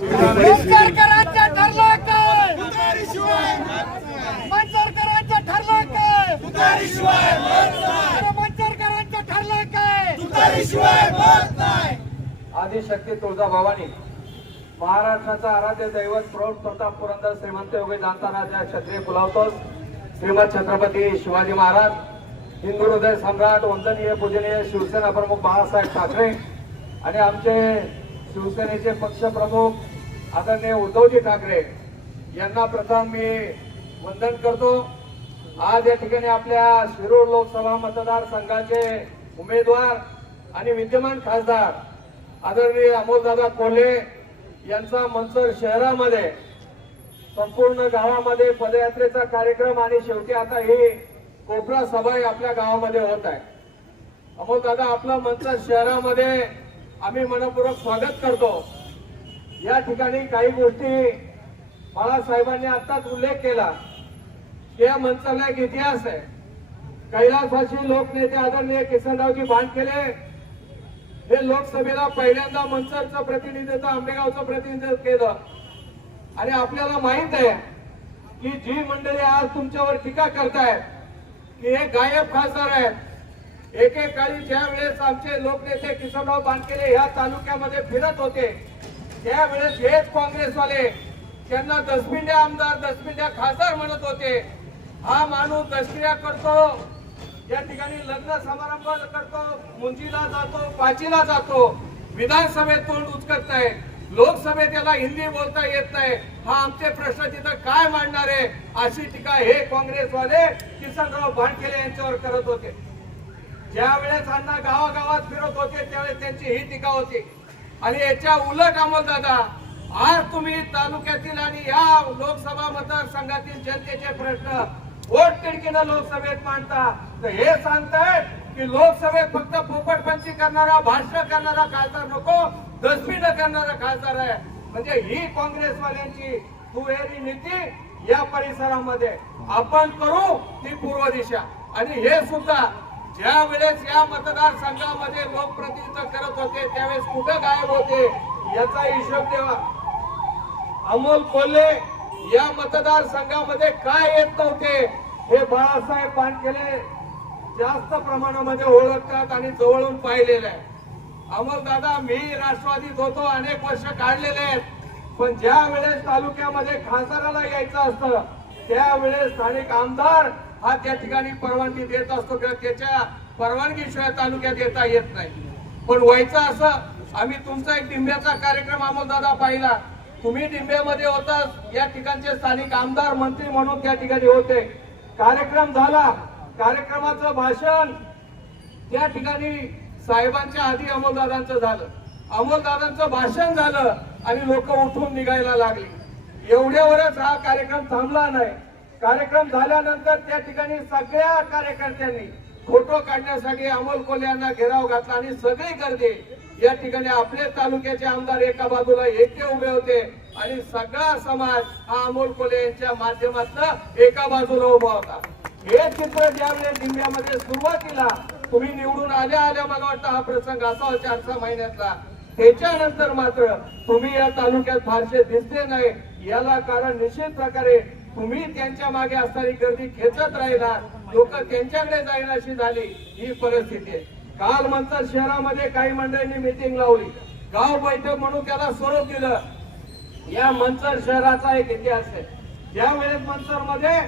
मंचरकरांचं ठरलं काय मंचरकरांचं ठरलं काय अरे मंचरकरांचं ठरलं काय आदिशक्ती महाराष्ट्राचा आराध्य दैवत प्रौढ प्रताप पुरंदर श्रीमंत योगी जाणता राजा क्षत्रिय कुलावतोस श्रीमंत छत्रपती शिवाजी महाराज हिंदू हृदय सम्राट वंदनीय पूजनीय शिवसेना प्रमुख बाळासाहेब ठाकरे आणि आमचे शिवसेनेचे पक्षप्रमुख आदरणीय उद्धवजी ठाकरे यांना प्रथम मी वंदन करतो. आज या ठिकाणी आपल्या शिरूर लोकसभा मतदारसंघाचे उमेदवार आणि विद्यमान खासदार आदरणीय अमोलदादा कोल्हे यांचा मनसर शहरामध्ये संपूर्ण गावामध्ये पदयात्रेचा कार्यक्रम आणि शेवटी आता ही कोपरा सभा आपल्या गावामध्ये होत आहे. अमोलदादा आपलं मनसर शहरामध्ये आम्ही मनपूर्वक स्वागत करतो. या ठिकाणी काही गोष्टी बाळासाहेबांनी आताच उल्लेख केला. की या मंचाला एक इतिहास आहे. कैलासवासी लोकनेते आदरणीय किसनरावजी भांडकेले हे लोकसभेला पहिल्यांदा मंचरचं प्रतिनिधित्व आंबेगावचं प्रतिनिधित्व केलं. आणि आपल्याला माहीत आहे की जी मंडळी आज तुमच्यावर टीका करतायत की हे गायब खासदार आहेत. एकेकाळी ज्या वेळेस आमचे लोकनेते किसनराव बांडकेले ह्या तालुक्यामध्ये फिरत होते त्यावेळेस हेच काँग्रेसवाले त्यांना दसबिंड्या आमदार दसबिंड्या खासदार म्हणत होते. हा माणूस दसऱ्या करतो या ठिकाणी लग्न समारंभ करतो मुंजीला जातो पाचीला जातो. विधानसभेत तोंड उचकत नाही लोकसभेत त्याला हिंदी बोलता येत नाही. हा आमचे प्रश्न तिथं काय मांडणार आहे अशी टीका हे काँग्रेसवाले किसनराव भांडखेले यांच्यावर करत होते. ज्या वेळेस अण्णा गावागावात फिरत होते त्यावेळेस त्यांची ही टीका होती. आणि याच्या उलट दादा आज तुम्ही तालुक्यातील आणि या लोकसभा मतदारसंघातील जनतेचे प्रश्न वोट तिडकीनं लोकसभेत मांडता. तर हे सांगताय की लोकसभेत फक्त पोपटपंची करणारा भाषण करणारा खासदार नको दसबीन करणारा खासदार आहे. म्हणजे ही काँग्रेसवाल्यांची दुहेरी नीती या परिसरामध्ये. आपण करू ती पूर्व दिशा. आणि हे सुद्धा ज्या वेळेस या मतदारसंघामध्ये लोकप्रतिनिधित्व करत होते त्यावेळेस कुठं गायब होते याचा हिशोब देवा अमोल कोल्हे या मतदारसंघामध्ये काय येत नव्हते हे बाळासाहेब पानकेले जास्त प्रमाणामध्ये ओळखतात आणि जवळून पाहिलेलं आहे अमोल दादा मी राष्ट्रवादीत होतो अनेक वर्ष काढलेले आहेत. पण ज्या वेळेस तालुक्यामध्ये खासदाराला यायचं असतं त्यावेळेस स्थानिक आमदार हा त्या ठिकाणी परवानगी देत असतो किंवा त्याच्या परवानगीशिवाय तालुक्यात येता येत नाही. पण व्हायचं असं आम्ही तुमचा एक डिंब्याचा कार्यक्रम अमोलदादा पाहिला. तुम्ही डिंब्यामध्ये होता या ठिकाणचे स्थानिक आमदार मंत्री म्हणून त्या ठिकाणी होते. कार्यक्रम झाला. कार्यक्रमाचं भाषण त्या ठिकाणी साहेबांच्या आधी अमोलदादांचं झालं. अमोलदादांचं भाषण झालं आणि लोक उठून निघायला लागली. एवढ्यावरच हा कार्यक्रम थांबला नाही. कार्यक्रम झाल्यानंतर त्या ठिकाणी सगळ्या कार्यकर्त्यांनी फोटो काढण्यासाठी अमोल कोल्हे यांना घेराव घातला आणि सगळी गर्दी या ठिकाणी आपले तालुक्याचे आमदार एका बाजूला एके उभे होते आणि सगळा समाज हा अमोल कोल्हे यांच्या माध्यमातून एका बाजूला उभा होता. हे चित्र ज्यावेळेस जिल्ह्यामध्ये सुरुवातीला तुम्ही निवडून आल्या आल्या मला वाटतं हा प्रसंग असावा चार सहा महिन्यातला. त्याच्यानंतर मात्र तुम्ही या तालुक्यात फारसे दिसले नाही. याला कारण निश्चित प्रकारे तुम्ही त्यांच्या मागे असणारी गर्दी खेचत राहिला लोक त्यांच्याकडे जाईल अशी झाली ही परिस्थिती आहे. काल मंचर शहरामध्ये काही मंडळींनी मिटिंग लावली. गाव बैठक म्हणून त्याला स्वरूप दिलं. या मंचर शहराचा एक इतिहास आहे. ज्या वेळेस मंचरमध्ये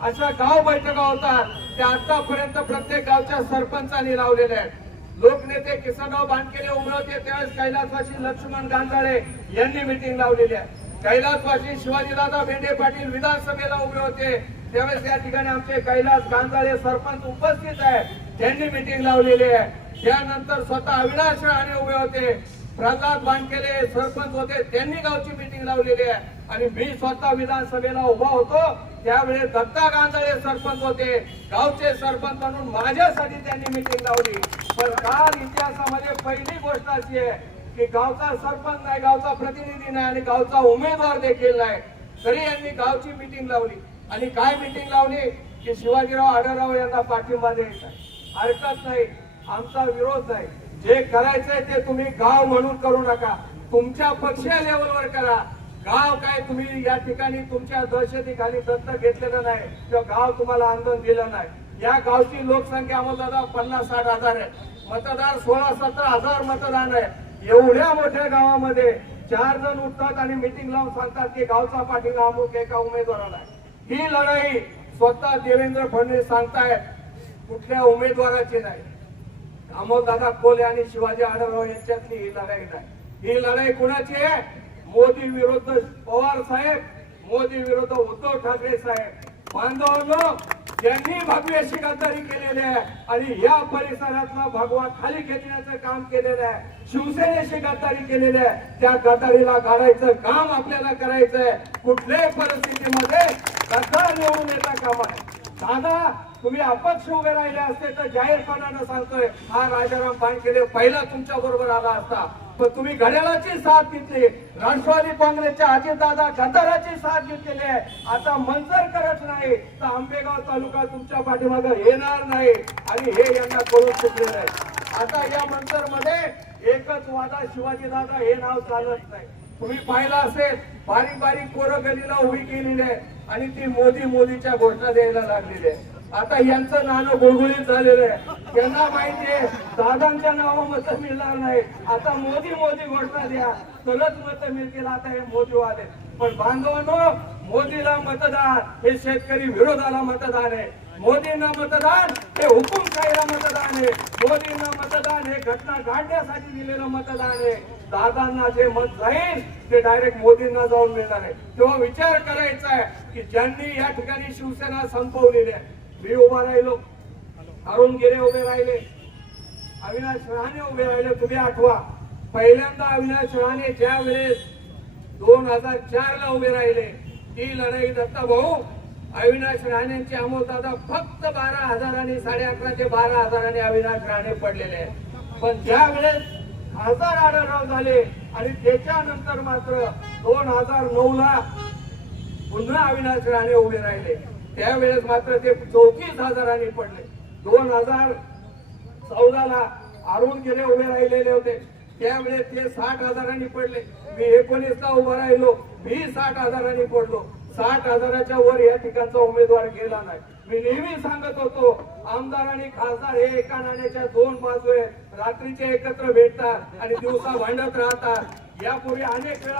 अशा गाव बैठका होतात त्या आतापर्यंत प्रत्येक गावच्या सरपंचांनी लावलेल्या आहेत. लोकनेते किसनराव बांडकेले उभे होते त्यावेळेस कैलासवासी लक्ष्मण गांजाळे यांनी मिटिंग लावलेली आहे. कैलासवासी शिवाजीदादा भेंडे पाटील विधानसभेला उभे होते. त्यावेळेस या ठिकाणी आमचे कैलास गांजाळे सरपंच उपस्थित आहे. त्यांनी मिटिंग लावलेली आहे. त्यानंतर स्वतः अविनाश राणे उभे होते. प्रल्हाद बांडकेले सरपंच होते. त्यांनी गावची मिटिंग लावलेली आहे. आणि मी स्वतः विधानसभेला उभा होतो. त्यावेळेस दत्ता गांजाळे सरपंच होते. गावचे सरपंच म्हणून माझ्यासाठी त्यांनी मिटिंग लावली. पण काल इतिहासामध्ये पहिली गोष्ट अशी आहे की गावचा सरपंच नाही गावचा प्रतिनिधी नाही आणि गावचा उमेदवार देखील नाही तरी यांनी गावची मिटिंग लावली. आणि काय मिटिंग लावली? की शिवाजीराव आढळराव यांना पाठिंबा द्यायचा ऐकत नाही आमचा विरोध नाही. जे करायचंय ते तुम्ही गाव म्हणून करू नका. तुमच्या पक्षीय लेवलवर करा. गाव काय तुम्ही या ठिकाणी तुमच्या दहशतीखाली दत्तक घेतलेलं नाही किंवा गाव तुम्हाला आंदोलन दिलं नाही. या गावची लोकसंख्या आम्हाला पन्नास साठ हजार आहे. मतदार सोळा सतरा हजार मतदान आहे. एवढ्या मोठ्या गावामध्ये चार जण उठतात आणि मिटिंग लावून सांगतात की गावचा पाठिंबा अमुक एका उमेदवाराला आहे? ही लढाई स्वतः देवेंद्र फडणवीस सांगतायत कुठल्या उमेदवाराची नाही. दादा कोले आणि शिवाजी आढळराव यांच्यातली ही लढाई नाही. ही लढाई कुणाची आहे? मोदी विरुद्ध पवार साहेब मोदी विरुद्ध उद्धव ठाकरे साहेब. बांधवांनो यांनी भगवी अशी गद्दारी केलेली आहे आणि या परिसरातला भगवा खाली खेचण्याचं काम केलेलं आहे. शिवसेनेशी गद्दारी केलेली आहे. त्या गद्दारीला घालायचं काम आपल्याला करायचं आहे. कुठल्याही परिस्थितीमध्ये गद्दार निवडून येता कामा आहे दादा तुम्ही अपक्ष उभे राहिले असते तर जाहीरपणानं सांगतोय हा राजाराम बांकेले पहिला तुमच्या बरोबर आला असता. पण तुम्ही घड्याळाची साथ घेतली. राष्ट्रवादी काँग्रेसच्या अजितदादा गद्दाराची साथ घेतलेली आहे. आता मंजर करत नाही. तर आंबेगाव तालुका तुमच्या पाठीमागे येणार नाही. आणि हे यांना कळून चुकलेलं आहे. आता या मंजरमध्ये एकच वादा शिवाजी दादा हे नाव चालत नाही. तुम्ही पाहिलं असेल बारीक बारीक पोरं गलीला उभी केलेली आहे. आणि ती मोदी मोदीच्या घोषणा द्यायला लागलेली आहे. आता यांचं नाणं गुळगुळीत झालेलं आहे. त्यांना माहितीये दादांच्या नावा मत मिळणार नाही. आता मोदी मोदी घोषणा द्या. तरच मत मिळतील. आता हे मोदी आहे पण बांधवांनो मोदीला मतदान हे शेतकरी विरोधाला मतदान आहे. मोदींना मतदान हे हुकुमशाहीला मतदान आहे. मोदींना मतदान हे घटना काढण्यासाठी दिलेलं मतदान आहे. दादांना जे मत जाईल ते डायरेक्ट मोदींना जाऊन मिळणार आहे. तेव्हा विचार करायचा आहे की ज्यांनी या ठिकाणी शिवसेना संपवलेली आहे. मी उभा राहिलो. अरुण गिरे उभे राहिले. अविनाश राणे उभे राहिले. तुम्ही आठवा. पहिल्यांदा अविनाश राणे ज्या वेळेस दोन हजार चार ला उभे राहिले ती लढाई दत्ता भाऊ अविनाश राणेंचे अमोलदादा फक्त बारा हजारांनी साडे अकरा ते बारा हजारांनी अविनाश राणे पडलेले आहेत. पण ज्या वेळेस हजार आढळराव झाले आणि त्याच्यानंतर मात्र दोन हजार नऊ ला पुन्हा अविनाश राणे उभे राहिले त्यावेळेस मात्र ते चौतीस हजारांनी पडले. दोन हजार चौदाला अरुण गेले उभे राहिलेले होते. त्यावेळेस ते साठ हजारांनी पडले. मी एकोणीसला उभा राहिलो मी साठ हजारांनी पडलो. साठ हजाराच्या वर या ठिकाणचा उमेदवार गेला नाही. मी नेहमी सांगत होतो आमदार आणि खासदार हे एका नाण्याच्या दोन बाजू आहेत. रात्रीचे एकत्र भेटतात आणि दिवसा भांडत राहतात. यापूर्वी अनेक वेळा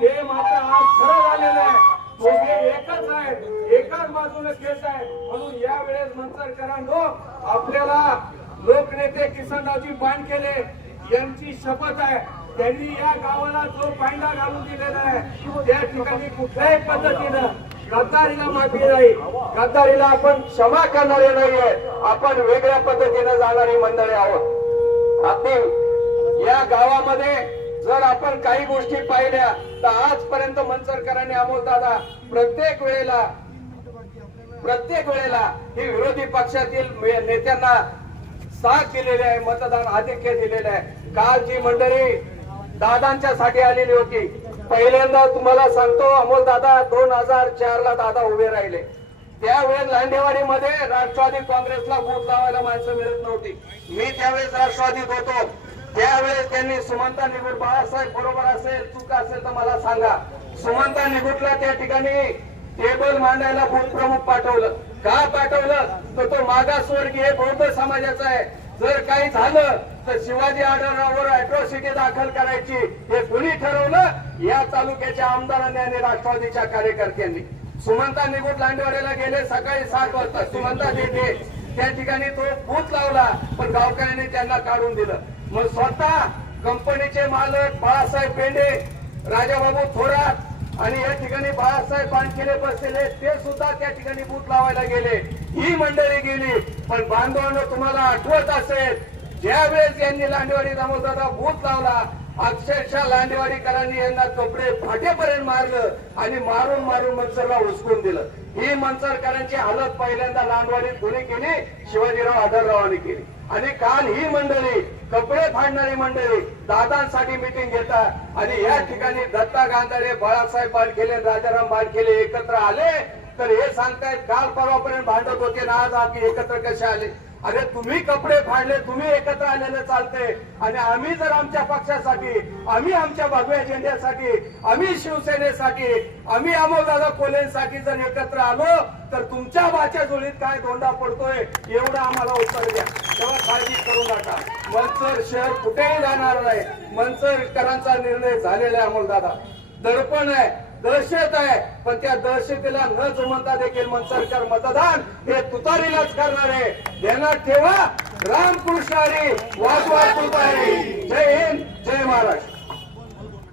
ते मात्र आज खरं झालेलं आहे. एकच आहे. एकाच बाजूने खेच आहे. म्हणून या वेळेस लोक आपल्याला लोकनेते किसनरावजी बांडकेले यांची शपथ आहे. त्यांनी या गावाला जो पायंडा घालून दिलेला आहे त्या ठिकाणी कुठल्याही पद्धतीनं गद्दारीला माफी नाही. गद्दारीला आपण क्षमा करणारे नाहीये आपण वेगळ्या पद्धतीनं जाणारी मंडळी आहोत. अगदी या गावामध्ये जर आपण काही गोष्टी पाहिल्या तर आजपर्यंत मनसरकरांनी अमोल दादा प्रत्येक वेळेला प्रत्येक वेळेला ही विरोधी पक्षातील नेत्यांना साथ दिलेली आहे मतदान आधिक्य दिलेलं आहे. काल जी मंडळी दादांच्या साठी आलेली होती. पहिल्यांदा तुम्हाला सांगतो अमोल दादा दोन हजार चार ला दादा उभे राहिले. त्यावेळेस लांडेवाडीमध्ये राष्ट्रवादी काँग्रेसला बूथ लावायला माणसं मिळत नव्हती. मी त्यावेळेस राष्ट्रवादीत होतो. त्यावेळेस त्यांनी सुमंता निगुट बाळासाहेब बरोबर असेल चूक असेल तर मला सांगा. सुमंता निगुटला त्या ठिकाणी टेबल मांडायला बूथ प्रमुख पाठवलं. का पाठवलं? तर तो मागासवर्गीय बौद्ध समाजाचा आहे. जर काही झालं तर शिवाजी आढळरावर अॅट्रॉसिटी दाखल करायची हे कुणी ठरवलं? या तालुक्याच्या आमदारांनी आणि राष्ट्रवादीच्या कार्यकर्त्यांनी. सुमंता निगुट लांडवाड्याला गेले सकाळी सात वाजता. सुमंता देते त्या ठिकाणी तो बूथ लावला पण गावकऱ्यांनी त्यांना काढून दिलं. मग स्वतः कंपनीचे मालक बाळासाहेब पेंडे राजाबाबू थोरात आणि या ठिकाणी बाळासाहेब बांधकेले बसलेले ते सुद्धा त्या ठिकाणी बूट लावायला गेले. ही मंडळी गेली. पण बांधवांना तुम्हाला आठवत असेल ज्या वेळेस यांनी लांडेवाडी दामोदरदा बूथ लावला अक्षरशः लांडेवाडीकरांनी यांना कपडे फाटेपर्यंत मारलं आणि मारून मारून मनसरला उचकून दिलं. ही मनसरकरांची हालत पहिल्यांदा लांडवाडीत कोणी केली शिवाजीराव आढळरावांनी केली. आणि काल ही मंडळी कपडे फाडणारी मंडळी दादांसाठी मिटिंग घेतात आणि या ठिकाणी दत्ता गांधारे बाळासाहेब बारखेले राजाराम बारखेले एकत्र आले. तर हे सांगतायत काल परवापर्यंत भांडत होते ना आज आम्ही एकत्र कसे आले? अरे तुम्ही कपडे फाडले तुम्ही एकत्र आलेले चालते. आणि आम्ही जर आमच्या पक्षासाठी आम्ही आमच्या भगव्या एजेंड्यासाठी आम्ही शिवसेनेसाठी आम्ही अमोदादा कोलेंसाठी जर एकत्र आलो तर तुमच्या बाच्या जोडीत काय गोंडा पडतोय एवढं आम्हाला उत्तर द्या. तेव्हा काळजी करू नका मनसर शहर कुठेही जाणार नाही. मनसरकरांचा निर्णय झालेला आहे अमोलदादा. दर्पण आहे. दहशत आहे. पण त्या दहशतीला न जुमंता देखील मनसरकार मतदान हे तुतारीलाच करणार आहे. ध्यानात ठेवा. रामकृष्ण हरी वाघ वाघ तुतारी जय हिंद जय महाराष्ट्र.